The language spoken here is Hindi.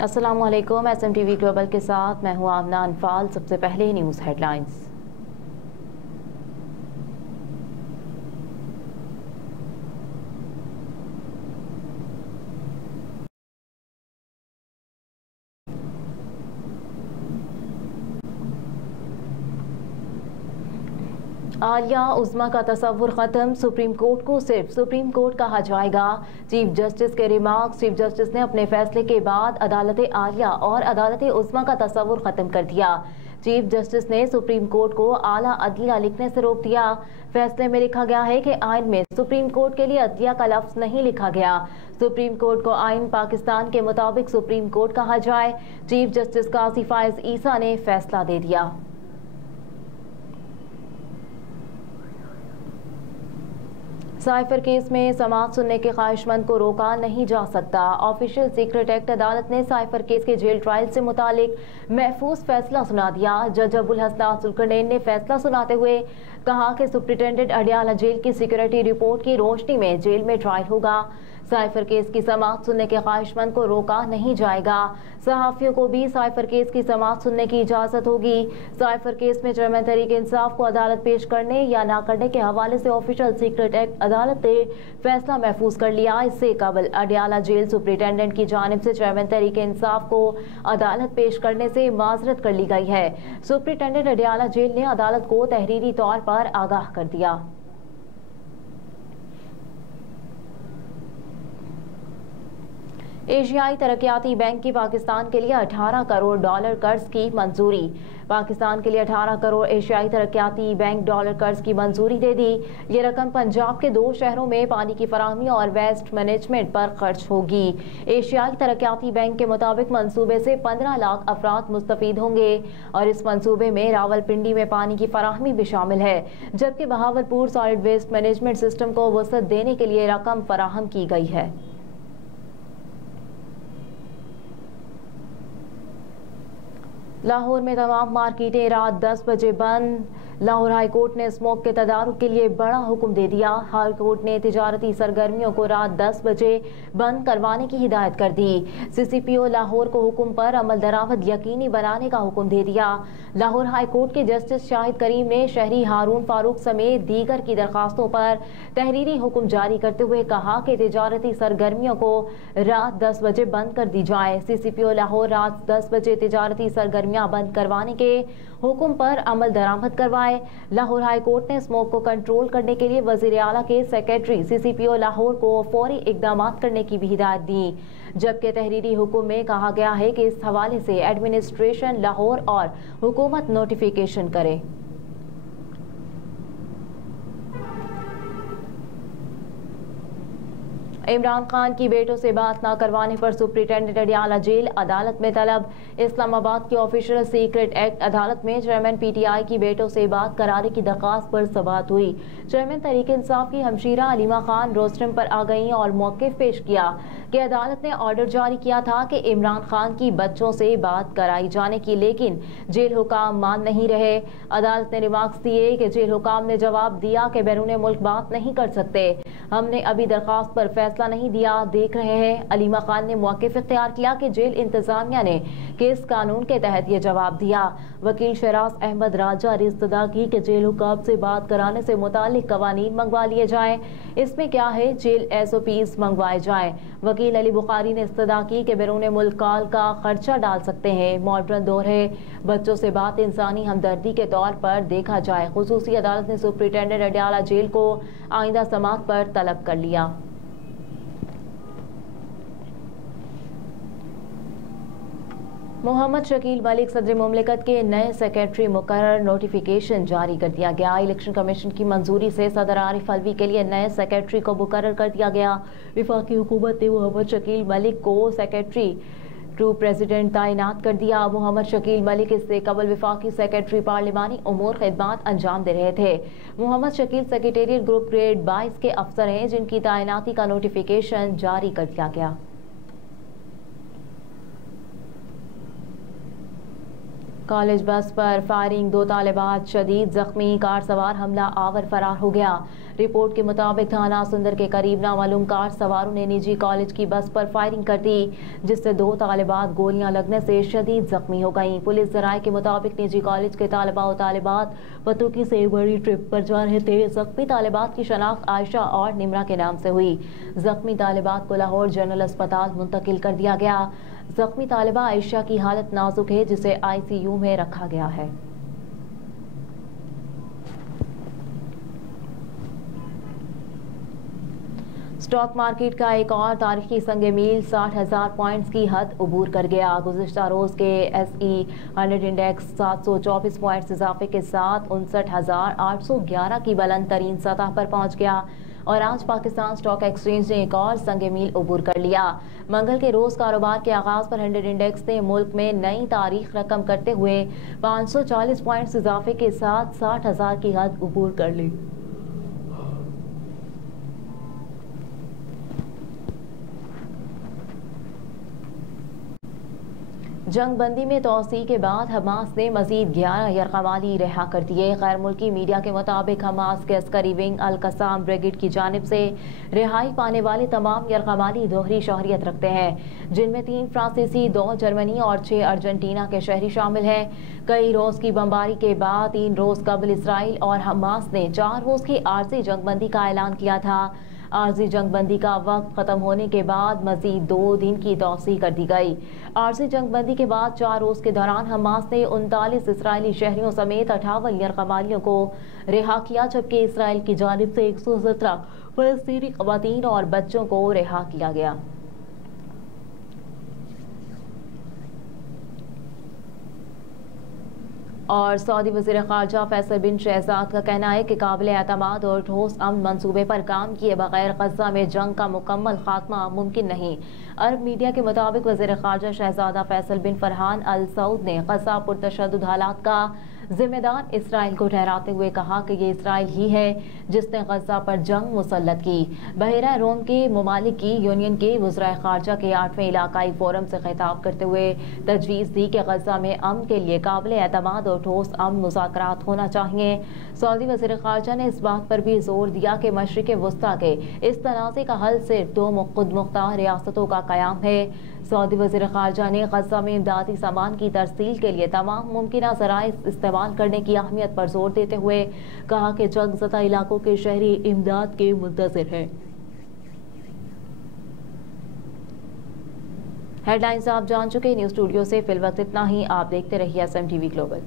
अस्सलामु अलैकुम। SMTV ग्लोबल के साथ मैं हूं आमना अनफाल। सबसे पहले न्यूज़ हेडलाइंस। आलिया उज़्मा का तस्वुर ख़त्म, सुप्रीम कोर्ट को सिर्फ सुप्रीम कोर्ट कहा जाएगा। चीफ जस्टिस के रिमार्क्स। चीफ जस्टिस ने अपने फैसले के बाद अदालत आलिया और अदालत उज़्मा का तस्वुर ख़त्म कर दिया। चीफ जस्टिस ने सुप्रीम कोर्ट को आला अदलिया लिखने से रोक दिया। फैसले में लिखा गया है कि आइन में सुप्रीम कोर्ट के लिए अदलिया का लफ्ज नहीं लिखा गया। सुप्रीम कोर्ट को आइन पाकिस्तान के मुताबिक सुप्रीम कोर्ट कहा जाए। चीफ जस्टिस काजी फायज ईसा ने फैसला दे दिया। साइफर केस में समाअत सुनने के ख्वाहिशमंद को रोका नहीं जा सकता। ऑफिशियल सीक्रेट एक्ट अदालत ने साइफर केस के जेल ट्रायल से मुतालिक महफूज फैसला सुना दिया। जज अबुल हसन सुल्करनैन ने फैसला सुनाते हुए कहा कि सुप्रिटेंडेंट अडियाला जेल की सिक्योरिटी रिपोर्ट की रोशनी में जेल में ट्रायल होगा। साइफर केस की समाअत सुनने के ख्वाहिशमंद को रोका नहीं जाएगा। सहाफ़ियों को भी साइफर केस की समाअत सुनने की इजाज़त होगी। साइफर केस में चेयरमैन तहरीक इंसाफ को अदालत पेश करने या ना करने के हवाले से ऑफिशियल सीक्रेट एक्ट अदालत ने फैसला महफूज कर लिया। इससे कबल अडियाला जेल सुप्रिटेंडेंट की जानिब से चेयरमैन तहरीक इंसाफ को अदालत पेश करने से माजरत कर ली गई है। सुप्रिटेंडेंट अडियाला जेल ने अदालत को तहरीरी तौर पर आगाह कर दिया। एशियाई तरक्याती बैंक की पाकिस्तान के लिए $18 करोड़ कर्ज की मंजूरी। पाकिस्तान के लिए 18 करोड़ एशियाई तरक्याती बैंक डॉलर कर्ज की मंजूरी दे दी। ये रकम पंजाब के 2 शहरों में पानी की फराहमी और वेस्ट मैनेजमेंट पर खर्च होगी। एशियाई तरक्याती बैंक के मुताबिक मंसूबे से 15 लाख अफराद मुस्तफीद होंगे और इस मंसूबे में रावलपिंडी में पानी की फराहमी भी शामिल है, जबकि Bahawalpur solid waste management system को वसअत देने के लिए रकम फराहम की गई है। लाहौर में तमाम मार्केटें रात 10 बजे बंद। लाहौर हाई कोर्ट ने स्मोक के तदारुक के लिए बड़ा हुक्म दे दिया। हाई कोर्ट ने तिजारती सरगर्मियों को रात 10 बजे बंद करवाने की हिदायत कर दी। CCPO लाहौर को हुक्म पर अमल दरामद यकीनी बनाने का हुक्म दे दिया। लाहौर हाई कोर्ट के जस्टिस शाहिद करीम ने शहरी हारून फारूक समेत दीगर की दरखास्तों पर तहरीरी हुक्म जारी करते हुए कहा कि तिजारती सरगर्मियों को रात 10 बजे बंद कर दी जाए। CCPO लाहौर रात 10 बजे तिजारती सरगर्मियां बंद करवाने के हुक्म पर अमल दरामद करवाए। लाहौर हाई कोर्ट ने स्मोक को कंट्रोल करने के लिए वजीर आला के सेक्रेटरी CCPO लाहौर को फौरी इकदाम करने की भी हिदायत दी, जबकि तहरीरी हुक्म में कहा गया है कि इस हवाले से एडमिनिस्ट्रेशन लाहौर और हुकूमत नोटिफिकेशन करे। इमरान खान की बेटों से बात न करवाने पर सुप्रिटेंडेंट अडियाला जेल अदालत में तलब। इस्लामाबाद की ऑफिशियल सीक्रेट एक्ट अदालत में चेयरमैन PTI की बेटों से बात कराने की दरख्वास्त पर समाअत हुई। चेयरमैन तहरीक इंसाफ की हमशीरा अलीमा खान रोस्टम पर आ गईं और मौक़िफ़ पेश किया कि अदालत ने ऑर्डर जारी किया था कि इमरान खान की बच्चों से बात कराई जाने की, लेकिन जेल हुकाम मान नहीं रहे। अदालत ने रिमार्क्स दिए कि जेल हुकाम ने जवाब दिया कि बैरून मुल्क बात नहीं कर सकते, हमने अभी दरख्वास्त पर फैसला नहीं दिया, देख रहे हैं। अलीमा खान ने मौक़िफ़ इख्तियार किया कि जेल इंतजामिया ने केस कानून के तहत ये जवाब दिया। वकील शराज अहमद राजा ने इस्तदा की कि जेल हुकाम से बात कराने से मुतालिक कवानीन मंगवा लिए जाएं। इसमें क्या है, जेल SOPs मंगवाए जाएं। वकील अली बुखारी ने इस्तदा की कि बैरून मुल्क कॉल का खर्चा डाल सकते हैं। मॉडर्न दौर है, बच्चों से बात इंसानी हमदर्दी के तौर पर देखा जाए। खुसूसी अदालत ने सुप्रिटेंडेंट अडियाला जेल को आइंदा समाअत पर तलब कर लिया। मोहम्मद शकील मलिक सदर मुमलिकत के नए सेक्रेटरी मुकर्रर, नोटिफिकेशन जारी कर दिया गया। इलेक्शन कमीशन की मंजूरी से सदर आरिफ अलवी के लिए नए सेक्रेटरी को मुकर्रर कर दिया गया। वफाकी हुकूमत ने मोहम्मद शकील मलिक को सेक्रेटरी टू प्रेसिडेंट तैनात कर दिया। मोहम्मद शकील मलिक इससे कबल वफाकी सेक्रेटरी पार्लिमानी उमूर खिदमात अंजाम दे रहे थे। Mohammad Shakeel secretariat group grade 22 के अफसर हैं, जिनकी तैनाती का नोटिफिकेशन जारी कर दिया गया। कॉलेज बस पर फायरिंग, 2 तालिबात शदीद जख्मी, कार सवार हमला आवर फरार हो गया। रिपोर्ट के मुताबिक थाना सुंदर के करीब नामालूम कार सवारों ने निजी कॉलेज की बस पर फायरिंग कर दी, जिससे 2 तालिबात गोलियां लगने से शदीद जख्मी हो गईं। पुलिस जराये के मुताबिक निजी कॉलेज के तालिबा और तालिबात पतुकी से बड़ी ट्रिप पर जा रहे थे। जख्मी तालिबात की शनाख्त आयशा और निमरा के नाम से हुई। जख्मी तालिबात को लाहौर जनरल अस्पताल मुंतकिल कर दिया गया। जख्मी तालिबा आयशा की हालत नाजुक है, जिसे ICU में रखा गया है। स्टॉक मार्केट का एक और तारीखी संगे मील 60,000 पॉइंट्स की हद उबूर कर गया। गुज़िश्ता रोज के SE 100 इंडेक्स 724 पॉइंट्स इजाफे के साथ 59,811 की बुलंद तरीन सतह पर पहुंच गया और आज पाकिस्तान स्टॉक एक्सचेंज ने एक और संगे मील उबूर कर लिया। मंगल के रोज कारोबार के आगाज पर 100 इंडेक्स ने मुल्क में नई तारीख रकम करते हुए 540 पॉइंट्स इजाफे के साथ 60,000 की हद उबूर कर ली। जंगबंदी में तोसी के बाद हमास ने मजीद 11 यरगमाली रिहा कर दिए। गैर मुल्की मीडिया के मुताबिक हमास के अस्करी विंग अल कसाम ब्रिगेड की जानिब से रिहाई पाने वाले तमाम यरगमाली दोहरी शहरियत रखते हैं, जिनमें 3 फ्रांसीसी, 2 जर्मनी और 6 अर्जेंटीना के शहरी शामिल हैं। कई रोज की बमबारी के बाद 3 रोज कबल इसराइल और हमास ने 4 रोज की आर्जी जंगबंदी का ऐलान किया था। आर्जी जंगबंदी का वक्त खत्म होने के बाद मजीद 2 दिन की तोसी कर दी गई। आर्जी जंगबंदी के बाद 4 रोज के दौरान हमास ने 39 इसराइली शहरियों समेत 58 यरगमालियों को रिहा किया, जबकि इसराइल की जानिब से 117 फलस्तीनी खवातीन और बच्चों को रिहा किया गया। और सऊदी वज़ीर ख़ारजा फैसल बिन शहजाद का कहना है कि काबिल एतमाद और ठोस अमन मंसूबे पर काम किए बगैर गज़ा में जंग का मुकम्मल खात्मा मुमकिन नहीं। अरब मीडिया के मुताबिक वज़ीर ख़ारजा शहजादा फैसल बिन फरहान अल सऊद ने गज़ा पुरतशद्दुद हालात का जिम्मेदार इसराइल को ठहराते हुए कहा कि ये इसराइल ही है जिसने गज़ा पर जंग मुसल्लत की। बहरा रोम के ममालिक की यूनियन के वज़राए ख़ारजा के 8वें इलाकाई फोरम से खिताब करते हुए तजवीज़ दी कि गज़ा में अमन के लिए काबिल एतमाद और ठोस अमन मुज़ाकरात होना चाहिए। सऊदी वज़ीर ख़ारजा ने इस बात पर भी जोर दिया कि मशरिक़ वस्ता के इस तनाज़े का हल सिर्फ 2 खुद मुख्तार रियासतों का क़याम है। सऊदी वज़ीर ख़ारजा ने गज़ा में इमदादी सामान की तरसील के लिए तमाम मुमकिन ज़राए इस्तेमाल करने की अहमियत पर जोर देते हुए कहा कि जंगज़दा इलाकों के शहरी इमदाद के मुंतज़िर हैं। हेडलाइंस आप जान चुके। न्यूज़ स्टूडियो से फिल वक्त इतना ही। आप देखते रहिए SMTV ग्लोबल।